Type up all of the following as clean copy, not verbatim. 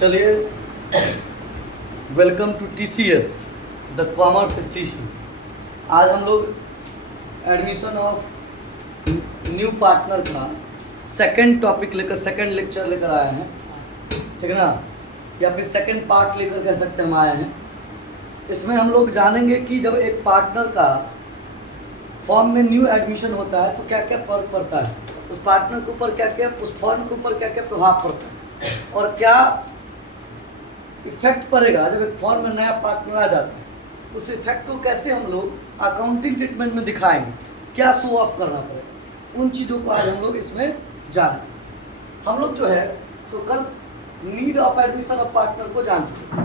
चलिए, welcome to TCS the commerce station. आज हम लोग एडमिशन ऑफ न्यू पार्टनर का सेकंड टॉपिक लेकर सेकंड लेक्चर लेकर आए हैं, ठीक है ना, या फिर सेकंड पार्ट लेकर कह सकते हैं हम आए हैं। इसमें हम लोग जानेंगे कि जब एक पार्टनर का फॉर्म में न्यू एडमिशन होता है तो क्या क्या फर्क पड़ता है, उस पार्टनर के ऊपर क्या क्या, उस फॉर्म के ऊपर क्या क्या प्रभाव पड़ता है और क्या इफेक्ट पड़ेगा जब एक फॉर्म में नया पार्टनर आ जाता है। उस इफेक्ट को कैसे हम लोग अकाउंटिंग ट्रीटमेंट में दिखाएंगे, क्या शो ऑफ करना पड़ेगा, उन चीज़ों को आज हम लोग इसमें जानें। हम लोग जो है तो कल need of admission of partner को जान चुके,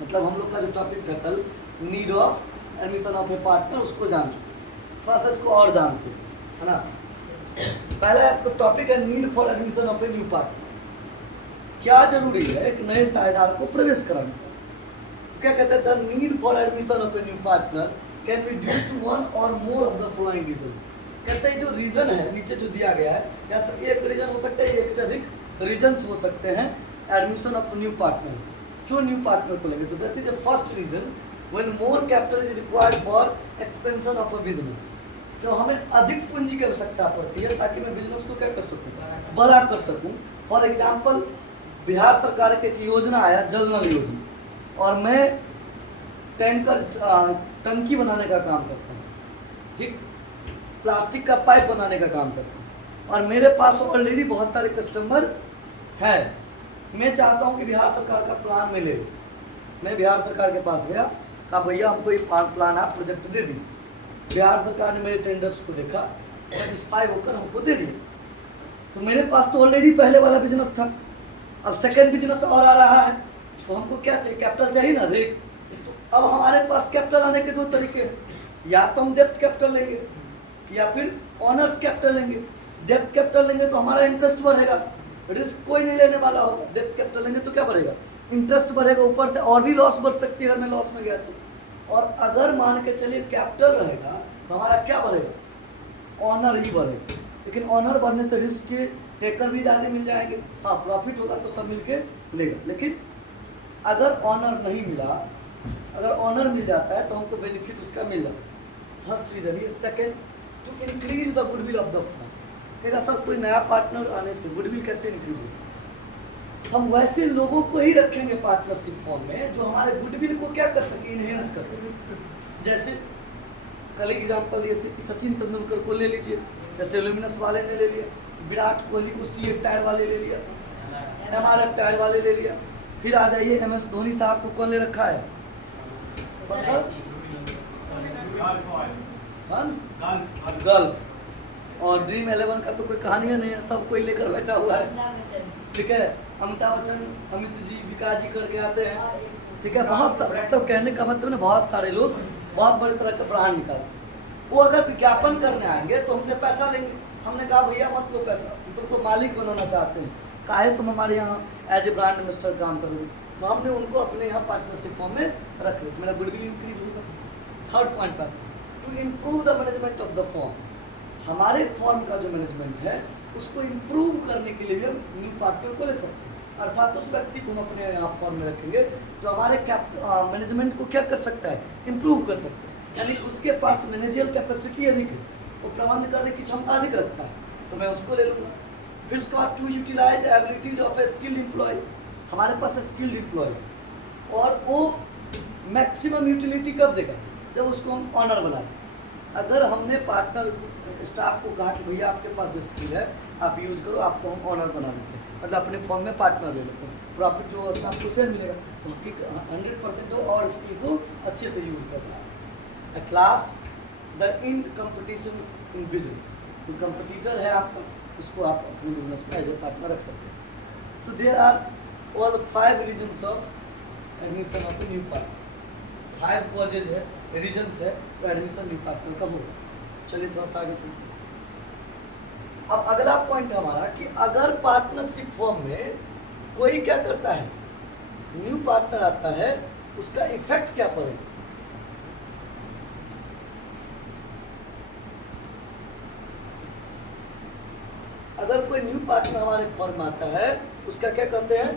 मतलब हम लोग का जो टॉपिक था कल need of admission of A partner, उसको जान चुके। थोड़ा सा इसको और जानते हैं, है ना। पहला आपका टॉपिक है need for admission of a new partner. क्या जरूरी है एक नए साझेदार को प्रवेश कराने का। तो क्या कहते हैं, the need for admission of a new partner can be due to one or more of the following reasons. कहते हैं जो रीजन है नीचे जो दिया गया है, या तो एक रीजन हो सकता है, एक से अधिक रीजन्स हो सकते हैं एडमिशन ऑफ न्यू पार्टनर। क्यों न्यू पार्टनर को लगे, तो that is the first reason when more capital is required for expansion of a business. तो हमें अधिक पूंजी की आवश्यकता पड़ती है ताकि मैं बिजनेस को क्या कर सकूं, बड़ा कर सकूं। फॉर एग्जाम्पल, बिहार सरकार की एक योजना आया जल नल योजना, और मैं टैंकर टंकी बनाने का काम करता हूँ, ठीक, प्लास्टिक का पाइप बनाने का काम करता हूँ, और मेरे पास ऑलरेडी बहुत सारे कस्टमर हैं। मैं चाहता हूँ कि बिहार सरकार का प्लान में ले लूँ। मैं बिहार सरकार के पास गया, कहा भैया हमको ये प्लान आप प्रोजेक्ट दे दीजिए। बिहार सरकार ने मेरे टेंडर्स को देखा, सेटिस्फाई होकर हमको दे दिया। तो मेरे पास तो ऑलरेडी पहले वाला बिजनेस था, अब सेकंड बिजनेस और आ रहा है, तो हमको क्या चाहिए, कैपिटल चाहिए ना। देख, तो अब हमारे पास कैपिटल आने के दो तरीके हैं, या तो हम डेब्ट कैपिटल लेंगे या फिर ऑनर्स कैपिटल लेंगे। डेब्ट कैपिटल लेंगे तो हमारा इंटरेस्ट बढ़ेगा, रिस्क कोई नहीं लेने वाला होगा। डेब्ट कैपिटल लेंगे तो क्या बढ़ेगा, इंटरेस्ट बढ़ेगा, ऊपर से और भी लॉस बढ़ सकती है अगर मैं लॉस में गया तो। और अगर मान के चलिए कैपिटल रहेगा तो हमारा क्या बढ़ेगा, ऑनर ही बढ़ेगा। लेकिन ऑनर बढ़ने से रिस्क के टेकर भी ज़्यादा मिल जाएंगे, हाँ प्रॉफिट होगा तो सब मिलके लेगा। लेकिन अगर ऑनर नहीं मिला, अगर ऑनर मिल जाता है तो हमको बेनिफिट उसका मिल जाता है। फर्स्ट रीजन ये। Second, to increase the goodwill of the firm. कहेगा सर कोई नया पार्टनर आने से गुडविल कैसे इंक्रीज होगा। हम वैसे लोगों को ही रखेंगे पार्टनरशिप फॉर्म में जो हमारे गुडविल को क्या कर सके, इनहेंस कर सके। जैसे कल एग्जाम्पल दिए थे कि सचिन तेंदुलकर को ले लीजिए, जैसे लुमिनस वाले ने ले लिया, विराट कोहली को CF टायर वाले ले लिया, MRF टायर वाले ले लिया। फिर आ जाइए MS धोनी साहब को कौन ले रखा है, गल्फ। और ड्रीम 11 का तो कोई कहानी नहीं है, सब कोई लेकर बैठा हुआ है, ठीक है। अमिताभ बच्चन, अमित जी, विकास जी करके आते हैं, ठीक है। बहुत मतलब कहने का मतलब ना, बहुत सारे लोग बहुत बड़े तरह का ब्रांड निकालते। वो अगर विज्ञापन करने आएंगे तो हमसे पैसा लेंगे। हमने कहा भैया मत लो पैसा, तुमको मालिक बनाना चाहते हैं, काहे तुम हमारे यहाँ एज ए ब्रांड एम्बेसडर काम करोगे। तो हमने उनको अपने यहाँ पार्टनरशिप फॉर्म में रख लिया, मेरा गुडविल इंक्रीज होगा। थर्ड पॉइंट पर, to improve the management of the firm. हमारे फॉर्म का जो मैनेजमेंट है उसको इम्प्रूव करने के लिए भी हम न्यू पार्टनर को ले सकते हैं। अर्थात उस व्यक्ति को हम अपने यहाँ फॉर्म में रखेंगे जो हमारे मैनेजमेंट को क्या कर सकता है, इम्प्रूव कर सकता है। यानी उसके पास मैनेजरियल कैपेसिटी अधिक है, वो प्रबंध करने की क्षमता अधिक रखता है, तो मैं उसको ले लूँगा। फिर उसके बाद to utilise abilities of a skilled employee. हमारे पास स्किल्ड एम्प्लॉय, और वो मैक्सिमम यूटिलिटी कब देगा, जब उसको हम ऑनर बना दें। अगर हमने पार्टनर स्टाफ को कहा कि भैया आपके पास जो स्किल है आप यूज करो, आपको हम ऑनर बना देते हैं, मतलब अपने फॉर्म में पार्टनर ले लेते हैं, प्रॉफिट जो उसका आपको सेम मिलेगा, तो हकीकत 100% हो और स्किल को अच्छे से यूज करता है। At last, the end competition in business. जो कंपटीटर है आपका, उसको आप अपने बिजनेस में एज ए पार्टनर रख सकते हैं। तो there are all 5 reasons of admission of a new partner. 5 causes है, रीजन्स है तो एडमिशन न्यू पार्टनर का होगा। चलिए थोड़ा सा आगे चलिए। अब अगला पॉइंट हमारा कि अगर पार्टनरशिप फॉर्म में कोई क्या करता है, न्यू पार्टनर आता है, उसका इफेक्ट क्या पड़ेगा। अगर कोई न्यू पार्टनर हमारे फॉर्म में आता है, उसका क्या कहते हैं,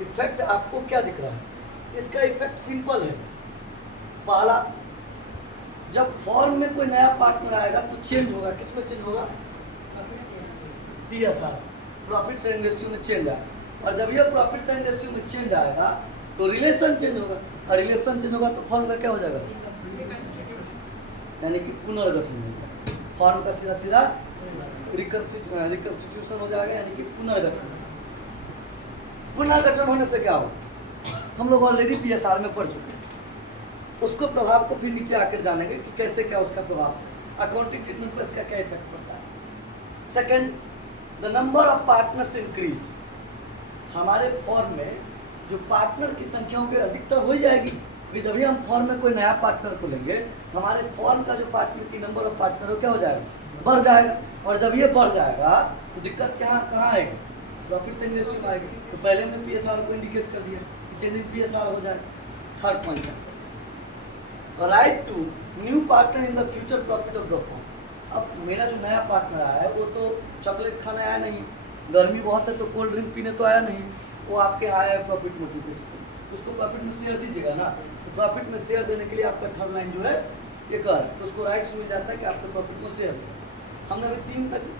इफेक्ट आपको क्या दिख रहा है? इसका इफेक्ट सिंपल है। पहला, जब फॉर्म में कोई नया पार्टनर आएगा तो चेंज होगा, किसमें चेंज होगा? PSR, प्रॉफिट शेयरिंग रेशियो में चेंज आएगा। और जब ये प्रॉफिट शेयरिंग रेशियो में चेंज आएगा तो रिलेशन चेंज होगा, और रिलेशन चेंज होगा तो फॉर्म का क्या हो जाएगा? यानी कि पुनर्गठन होगा। फॉर्म का सीधा सीधा रिकंस्टिट्यूशन हो जाएगा, यानी कि पुनर्गठन। पुनर्गठन होने से क्या हो, हम लोग ऑलरेडी PSR में पढ़ चुके हैं। उसको प्रभाव को फिर नीचे आकर जानेंगे कि कैसे क्या उसका प्रभाव, अकाउंटिंग ट्रीटमेंट पर इसका क्या इफेक्ट पड़ता है। Second, the number of partners increase. हमारे फॉर्म में जो पार्टनर की संख्याओं की अधिकता हो जाएगी, कि जब भी हम फॉर्म में कोई नया पार्टनर को लेंगे तो हमारे फॉर्म का जो पार्टनर की नंबर ऑफ पार्टनर हो क्या हो जाएगा? बढ़ जाएगा। और जब ये बढ़ जाएगा तो दिक्कत कहाँ आएगी? प्रॉफिट शेयरिंग रेशियो में आएगी। तो पहले हमने PSR को इंडिकेट कर दिया कि चेंजिंग PSR हो जाएगा। थर्ड पॉइंट है right to new partner in the future profit of the firm. अब मेरा जो नया पार्टनर आया है वो तो चॉकलेट खाने आया नहीं, गर्मी बहुत है तो कोल्ड ड्रिंक पीने तो आया नहीं, वो आपके आया है प्रॉफिट मोटिव के चक्कर, उसको प्रॉफिट में शेयर दीजिएगा ना। तो प्रॉफिट में शेयर देने के लिए आपका थर्ड लाइन जो है ये कर, तो उसको राइट्स मिल जाता है कि आपको प्रॉफिट में शेयर दे। हमने अभी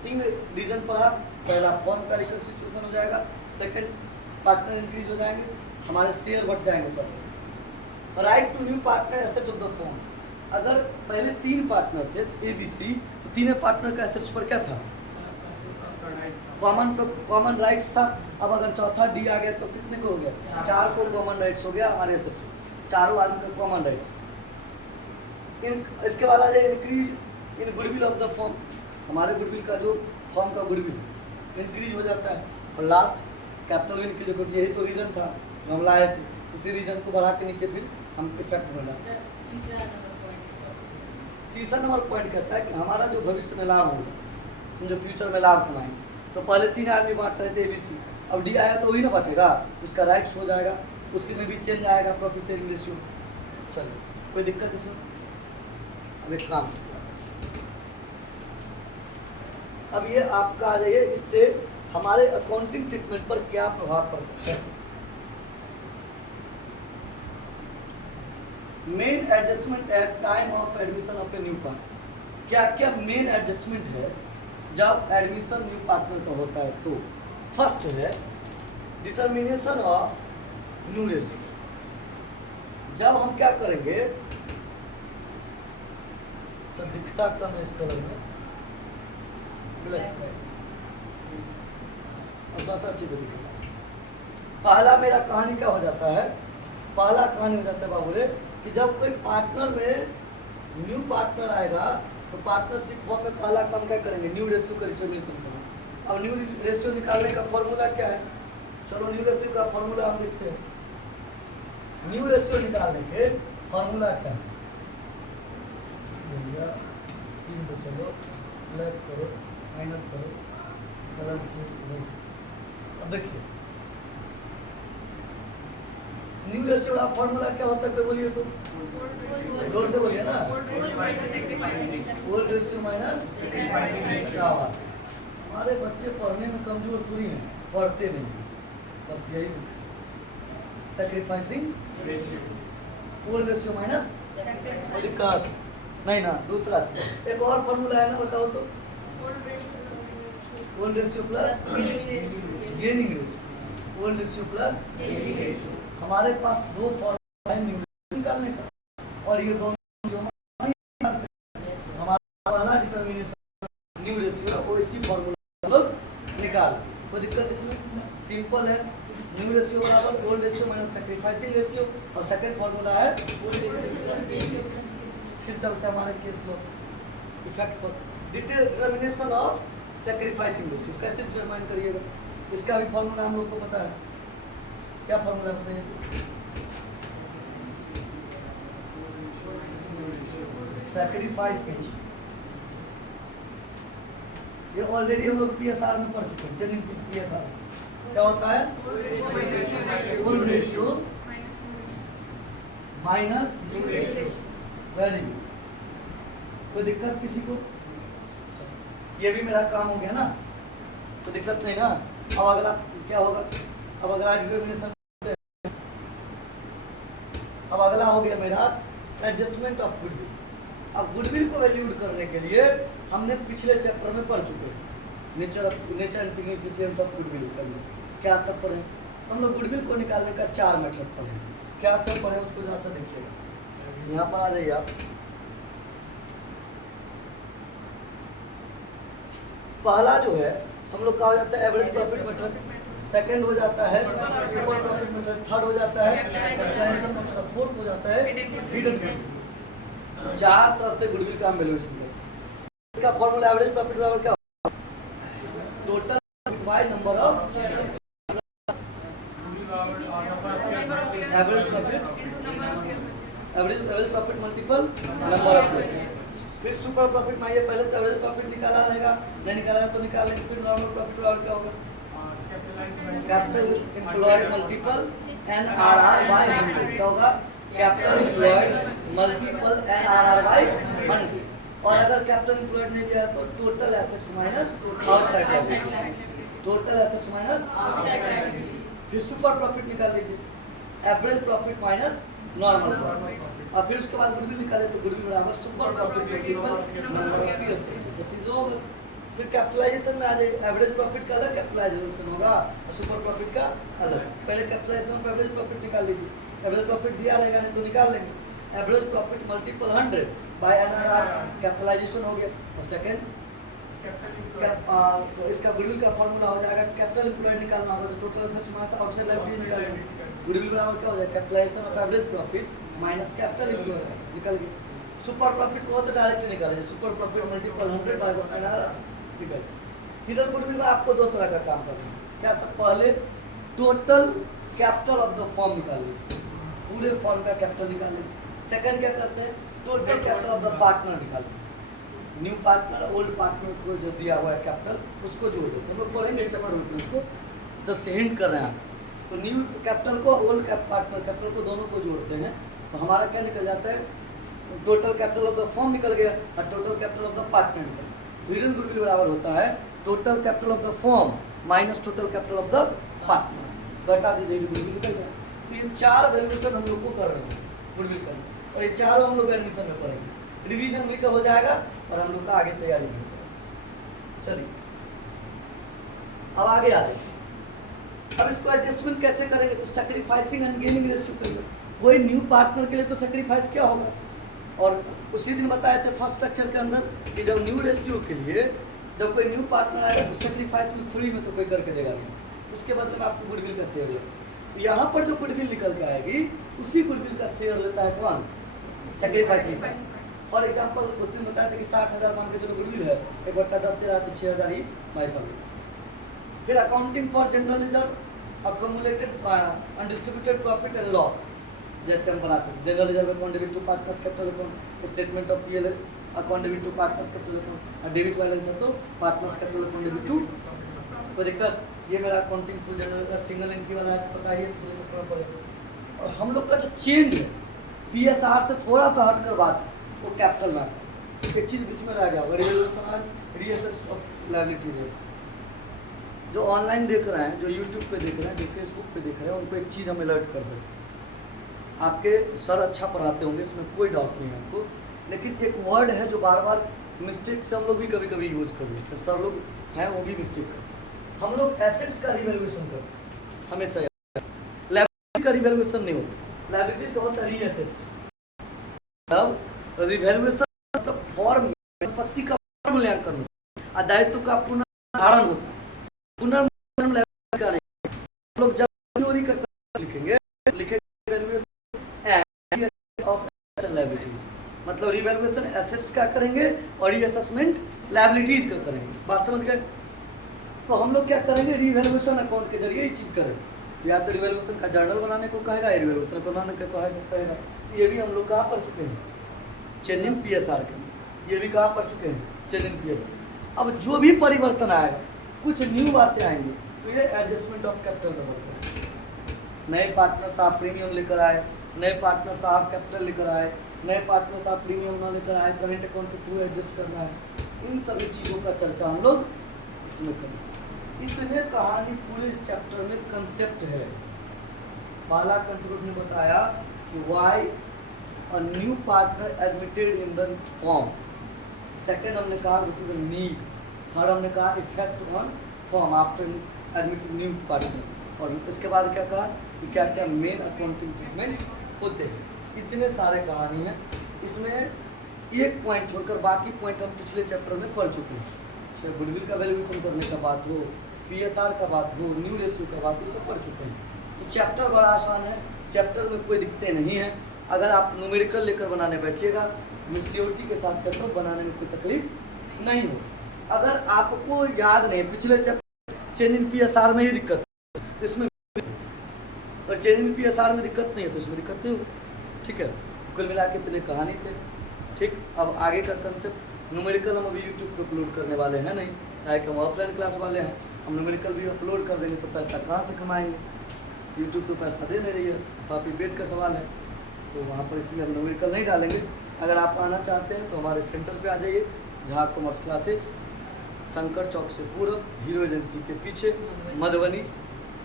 तीन रीजन पढ़ा। पहला, फॉर्म का रिकंस्टिट्यूशन हो जाएगा। सेकंड, पार्टनर इंक्रीज हो जाएंगे, हमारे शेयर बढ़ जाएंगे पर। Right to new partner assets of the firm. अगर पहले 3 पार्टनर थे ABC, तो तीनों पार्टनर का एसेट्स पर क्या था? कॉमन राइट्स था। अब अगर चौथा D आ गया तो कितने को हो गया? 4 को कॉमन राइट्स हो गया हमारे एसेट्स में, चारों आदमी का कॉमन राइट्स। इसके बाद आ जाए increase in goodwill of the firm. हमारे गुडविल का जो फॉर्म का गुडविल इंक्रीज हो जाता है। और लास्ट, कैपिटल इंक्रीज हो, यही तो रीजन था जो हम लाए थे। इसी रीजन को बढ़ा के नीचे फिर हम इफेक्ट में डालते हैं। तीसरा नंबर पॉइंट कहता है कि हमारा जो भविष्य में लाभ होगा, हम जो फ्यूचर में लाभ कमाएंगे, तो पहले 3 आदमी बांट रहे थे ABC, अब D आया तो वही ना बांटेगा, उसका राइट्स हो जाएगा, उसी में भी चेंज आएगा प्रॉफिट शेयरिंग रेशियो। चलिए, कोई दिक्कत इसमें? अब एक काम, अब ये आपका आ जाइए, इससे हमारे अकाउंटिंग ट्रीटमेंट पर क्या प्रभाव पड़ता है। Main adjustment at time of admission of a new partner. क्या क्या मेन एडजस्टमेंट है जब एडमिशन न्यू पार्टनर का होता है? तो फर्स्ट है डिटर्मिनेशन ऑफ न्यू रेशियो। जब हम क्या करेंगे, सर दिखता कम है इस कलर में, थोड़ा सा अच्छे से दिखता। पहला मेरा कहानी क्या हो जाता है? पहला कहानी हो जाता है बाबू रे कि जब कोई पार्टनर में न्यू पार्टनर आएगा तो पार्टनरशिप फॉर्म में पहला काम क्या करेंगे? न्यू रेशियो का डिटर्मिनेशन करना। अब न्यू रेशियो निकालने का फॉर्मूला क्या है? चलो न्यू रेशियो का फॉर्मूला हम देखते हैं। न्यू रेशियो निकालने के फॉर्मूला क्या है? चलो ब्लैक करो, फाइनल करो, कलर चेंज करो। अब देखिए न्यू रेशियो का फॉर्मूला क्या होता है? कोई बोलिए तो, जोर से बोलिए ना। Old ratio minus. हमारे बच्चे पढ़ने में कमजोर थोड़ी हैं, पढ़ते नहीं, बस यही सैक्रिफाइसिंग ओल्ड रेशियो माइनस दिक्कत नहीं ना। दूसरा एक और फॉर्मूला है ना, बताओ तो। Old ratio plus gaining ratio, old ratio plus gaining ratio. हमारे पास 2 फॉर्मूला है न्यू निकालने का, और ये दोनों जो हमारा पहला डिटर्मिनेशन न्यू रेशियो वो इसी फॉर्मूला हम लोग निकाल। कोई दिक्कत इसमें? सिंपल है, न्यू रेशियो बराबर old ratio minus sacrificing ratio, और सेकंड फॉर्मूला है ओल्ड रेशियो। फिर चलता है हमारे केस लो इफेक्ट पर। डिटर्मिनेशन ऑफ सैक्रिफाइसिंग रेशियो कैसे डिटरमाइन करिएगा? इसका भी फॉर्मूला हम लोग को पता है। क्या फॉर्मूला बताइए? सैक्रिफाइसिंग, ये ऑलरेडी हम लोग PSR में पढ़ चुके हैं। चलिए PSR क्या होता है? Old ratio minus new ratio. Very good, कोई दिक्कत किसी को? ये भी मेरा काम हो गया ना, तो दिक्कत नहीं ना। अब अगला क्या होगा? अब अगला डिटर्मिनेशन अब अगला हो गया मेरा एडजस्टमेंट ऑफ गुडविल। अब गुडविल को वैल्यूड करने के लिए हमने पिछले चैप्टर में पढ़ चुके हैं, nature and significance of goodwill पढ़े, क्या सब पढ़े। हम लोग गुडविल को निकालने का 4 मेथड पढ़े, क्या सब पढ़े उसको जरा सा देखिएगा। यहाँ पर आ जाइए आप। पहला जो है हम लोग का हो जाता है एवरेज प्रॉफिट मेथड, सेकंड हो जाता है सुपर प्रॉफिट मेथड, थर्ड हो जाता है कैपिटलाइजेशन मेथड, फोर्थ हो जाता है हिडन गुडविल। 4 तरह से गुडविल का हम वैल्यूएशन करते हैं। इसका फॉर्मूला एवरेज प्रॉफिट बराबर क्या होगा, total by number of average profit multiple number of place. फिर सुपर प्रॉफिट में ये पहले तो एवरेज प्रॉफिट निकाला रहेगा, नहीं निकाला है तो निकाल लेंगे। फिर नॉर्मल प्रॉफिट बराबर क्या होगा, capital employed multiple NRR by 100। क्या होगा, capital employed multiple NRR by 100। और अगर कैपिटल एम्प्लॉयड नहीं दिया तो total assets minus outside liability, total assets minus outside liability. फिर सुपर प्रॉफिट निकाल लीजिए, average profit minus normal profit. और फिर उसके बाद गुडविल निकाले तो गुडविल बराबर super profit multiple number of PF. फिर कैपिटलाइजेशन में आ जाए, एवरेज प्रॉफिट का अलग कैपिटलाइजेशन होगा और सुपर प्रॉफिट का अलग। पहले कैपिटलाइजेशन पर एवरेज प्रॉफिट निकाल लीजिए, एवरेज प्रॉफिट दिया रहेगा नहीं तो निकाल लेंगे। Average profit multiple 100 by NRR capitalisation हो गया। और सेकंड इसका गुडविल का फॉर्मूला हो जाएगा, कैपिटल एम्प्लॉयड निकालना होगा तो total assets minus outside liabilities निकालेंगे। गुडविल बराबर क्या हो जाएगा, capitalisation of average profit minus capital employed निकल गया। सुपर प्रॉफिट को तो डायरेक्ट निकालेंगे, super profit multiple 100 by NRR निकल। हिडन गुडविल में आपको 2 तरह का काम करना है। क्या सब, पहले total capital of the firm निकाल लीजिए, पूरे फर्म का कैपिटल निकाल लेंगे। सेकंड क्या करते हैं, total capital of the partner निकालते हैं, न्यू पार्टनर ओल्ड पार्टनर को जो दिया हुआ है कैपिटल उसको जोड़ देते हैं। हम लोग पढ़ेंगे इस चैप्टर में उसको, तो हिंट कर रहे हैं आप। तो न्यू कैपिटल को ओल्ड पार्टनर कैपिटल को दोनों को जोड़ते हैं तो हमारा क्या निकल जाता है, total capital of the firm निकल गया और total capital of the partner निकल गया। तो हिडन गुडविल बराबर होता है total capital of the firm minus total capital of the partner, घटा दीजिए हिडन गुडविल निकल गया। तो ये 4 वैल्यूएशन हम लोग को कर रहे हैं गुडविल का, और ये चारों हम लोग एडमिशन में पढ़ेंगे, रिवीजन भी का हो जाएगा और हम लोग का आगे तैयारी भी होगा। चलिए अब आगे आ जाए। अब इसको एडजस्टमेंट कैसे करेंगे, तो सैक्रिफाइसिंग एंड गेनिंग रेशियो करेंगे। कोई न्यू पार्टनर के लिए तो सैक्रिफाइस क्या होगा, और उसी दिन बताए थे फर्स्ट लेक्चर के अंदर कि जब न्यू रेशियो के लिए जब कोई न्यू पार्टनर आएगा तो सैक्रिफाइस में फ्री में तो कोई करके देगा नहीं, उसके बदले में आपको गुडविल का शेयर लेगा। तो यहाँ पर जो गुडविल निकल के आएगी उसी गुडविल का शेयर लेता है कौन, सैक्रिफाइसिंग। फॉर एग्जाम्पल उस दिन बताया था कि 60,000 मान के चलो गुडविल है, 1/10 दे रहा तो 6,000 ही माई समझ। फिर accounting for general reserve, accumulated undistributed profit and loss, जैसे हम बनाते थे general reserve account, debit to partners capital account, statement of PL account debit to partners capital account, और डेबिट बैलेंस है तो partners capital account debit to. कोई दिक्कत, ये मेरा accounting for general single entry वाला है तो पता ही है पिछले चैप्टर में पढ़ेगा। और हम लोग का जो चेंज है PSR से थोड़ा सा हट कर बात है वो कैपिटल में आता है। एक चीज़ बीच में रह गया होगा, रीअसेस ऑफ लायबिलिटीज है। जो ऑनलाइन देख रहे हैं, जो यूट्यूब पे देख रहे हैं, जो फेसबुक पे देख रहे हैं, उनको एक चीज़ हम अलर्ट कर देते हैं। आपके सर अच्छा पढ़ाते होंगे, इसमें कोई डाउट नहीं है आपको, लेकिन एक वर्ड है जो बार बार मिस्टेक से हम लोग भी कभी कभी यूज कर लेते हैं, सर लोग हैं वो भी मिस्टेक करते। हम लोग एसेट्स का रिवैल्यूएशन करते हैं हमेशा, लायबिलिटी का रिवैल्यूएशन नहीं होता। लायबिलिटीज का होता है रीअसेस्ड। अब रिवैल्यूएशन मतलब फॉर्म संपत्ति का मूल्यांकन होता है, दायित्व का पुनर्धारण होता है। पुनर्धारण लायबिलिटी का नहीं। हम लोग जब थ्योरी का लिखेंगे लायबिलिटीज मतलब रिवैल्यूएशन एसेट्स का करेंगे और रीअसेसमेंट लायबिलिटीज का करेंगे। बात समझ गए? तो हम लोग क्या करेंगे, रिवैल्यूएशन अकाउंट के जरिए ये चीज़ करेंगे। या तो रिवैल्यूएशन का जर्नल बनाने को कहेगा, या रिवैल्यूएशन बनाने को कहेगा। ये भी हम लोग कहाँ पढ़ चुके हैं, चेनिम PSR के, ये भी कहाँ पढ़ चुके हैं, चेनिम PSR। अब जो भी परिवर्तन आएगा, कुछ न्यू बातें आएंगी तो ये एडजस्टमेंट ऑफ कैपिटल में बढ़ता है। नए पार्टनर साहब प्रीमियम लेकर आए, नए पार्टनर साहब कैपिटल लेकर आए, नए पार्टनर साहब प्रीमियम ना लेकर आए, करेंट अकाउंट के थ्रू एडजस्ट करना है। इन सभी चीज़ों का चर्चा हम लोग इसमें करेंगे। इतने कहानी पूरे इस चैप्टर में कंसेप्ट है, पहला कंसेप्ट हमने बताया कि why a new partner admitted in the form. Second हमने कहा which is the need. Third हमने कहा effect on form after admitted new partner. और इसके बाद क्या कहा कि क्या क्या मेन अकाउंटिंग ट्रीटमेंट्स होते हैं। इतने सारे कहानी हैं, इसमें एक पॉइंट छोड़कर बाकी पॉइंट हम पिछले चैप्टर में पढ़ चुके हैं। चाहे गुडविल का वैल्यूएशन करने का बात हो, पीएसआर का बात हो, न्यू रेशियो का बात हो, सब पढ़ चुके हैं। तो चैप्टर बड़ा आसान है, चैप्टर में कोई दिक्कतें नहीं है। अगर आप न्यूमेरिकल लेकर बनाने बैठिएगा, मैं सीओटी के साथ कहता हूँ बनाने में कोई तकलीफ नहीं हो। अगर आपको याद नहीं, पिछले चैप्टर चेंज इन पीएसआर में ही दिक्कत है, इसमें और चेंज इन पीएसआर में दिक्कत नहीं है तो इसमें दिक्कत नहीं हो। ठीक है, कुल मिला के इतने कहानी थे। ठीक, अब आगे का कंसेप्ट न्यूमेरिकल हम अभी यूट्यूब पे अपलोड करने वाले हैं नहीं, ताकि हम ऑफलाइन क्लास वाले हैं। हम न्यूमेरिकल भी अपलोड कर देंगे तो पैसा कहाँ से कमाएंगे, यूट्यूब तो पैसा दे नहीं रही है, काफ़ी पेट का सवाल है, तो वहाँ पर इसलिए हम न्यूमेरिकल नहीं डालेंगे। अगर आप आना चाहते हैं तो हमारे सेंटर पे आ जाइए, जहाँ कॉमर्स क्लासेस, शंकर चौक से पूर्व, हीरो एजेंसी के पीछे, मधुबनी।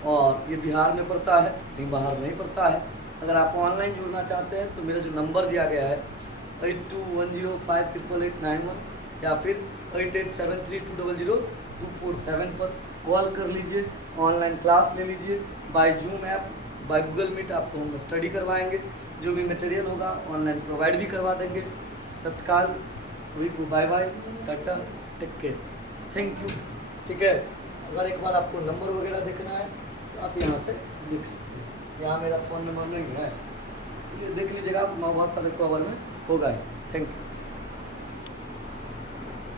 और ये बिहार में पड़ता है, कहीं बाहर नहीं पड़ता है। अगर आप ऑनलाइन जुड़ना चाहते हैं तो मेरा जो नंबर दिया गया है 8210588891 या फिर 8873200247 पर कॉल कर लीजिए, ऑनलाइन क्लास ले लीजिए। By Zoom app, by Google Meet आपको हम स्टडी करवाएंगे, जो भी मटेरियल होगा ऑनलाइन प्रोवाइड भी करवा देंगे तत्काल। सभी को bye bye, tata, take care, thank you. ठीक है, अगर एक बार आपको नंबर वगैरह देखना है तो आप यहाँ से देख सकते हैं, यहाँ मेरा फ़ोन नंबर नहीं है, तो ये देख लीजिएगा, बहुत सारे कवर में होगा ही। Thank you.